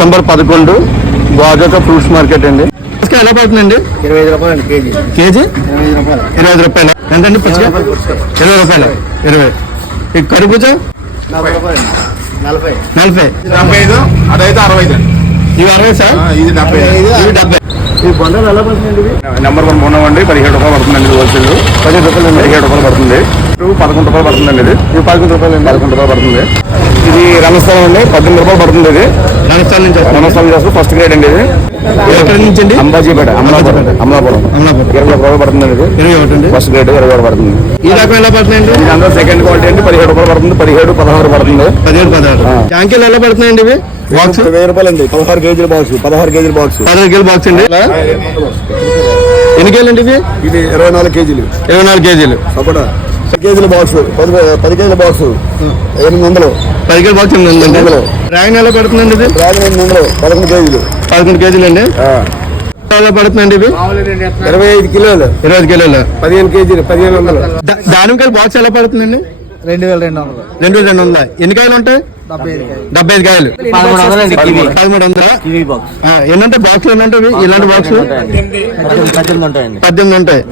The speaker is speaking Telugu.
డిసెంబర్ 11 గోజాక ఫ్రూట్స్ మార్కెట్ అండి. పుచ్చకాయ ఎలా పడుతుందండి? 25 రూపాయలు కేజీ. కేజీ 25 రూపాయలు. 25 రూపాయలు. ఎంతండి పుచ్చకాయ? 20 రూపాయలు. 20. ఈ కర్బూజ 40 రూపాయలు. 40. 40. 75 అదైతే 65 అండి. ఇవి 60 సార్, ఇది 70. ఇవి 70. ఈ బొండాలు ఎలా పడుతుందండి ఇవి? నెంబర్ 1 బాగున్నామండి. 17 రూపాయలు పడుతుందండి హోల్సేల్. 10 రూపాయలు అండి. 17 రూపాయలు పడుతుంది. 11 రూపాయలు పడుతుందండి. ఇది ఇవి 11 రూపాయలు అండి. 11 రూపాయలు పడుతుంది. ఇది రంగస్థలం అండి. 18 రూపాయలు పడుతుంది. ఇది రంగస్థలం నుంచి రంగస్థలం చేస్తూ ఫస్ట్ గ్రేడ్ అండి. ఇది ఎక్కడి నుంచి అండి? అంబాజీపేట అమలాపురం. 20 రూపాయలు పడుతుందండి. ఇది 21 అండి. ఫస్ట్ గ్రేడ్ 20 రూపాయలు పడుతుంది. ఈ రకం ఎలా పడుతున్నాయండి? ఇది అందరూ సెకండ్ క్వాలిటీ అండి. 17 రూపాయలు పడుతుంది. 17, 16 పడుతుంది. 17, 16. ట్యాంకీలు ఎలా పడుతున్నాయండి ఇవి? బాక్స్ 1000 రూపాయలు అండి. 16 కేజీల బాక్స్. 16 కేజీల బాక్స్. 16 కేజీల బాక్స్ అండి. ఎన్ని కేజీలు అండి ఇవి? ఇది 24 కేజీలు. 24 కేజీలు. సపోటా 10 కేజీల బాక్స్. 10 కేజీల బాక్స్ 800. 10 కేజీల బాక్స్ 800. డ్రాగన్ ఎలా పడుతుందండి ఇది? 800. 11 కేజీలు. 11 కేజీలు అండి. ఎలా పడుతుందండి ఇవి? 25 కిలోలు. 20 కిలోలు. 15 కేజీలు. 1500. దానిమ్మకాయలు బాక్స్ ఎలా పడుతుందండి? 2200. 2200. ఎన్ని కాయలు ఉంటాయి? 75 కాయలు. 1300. Kiwi box. ఎన్నంటే బాక్స్ ఎన్నంటే ఇలాంటి బాక్స్ 18 ఉంటాయండి. 18 ఉంటాయి.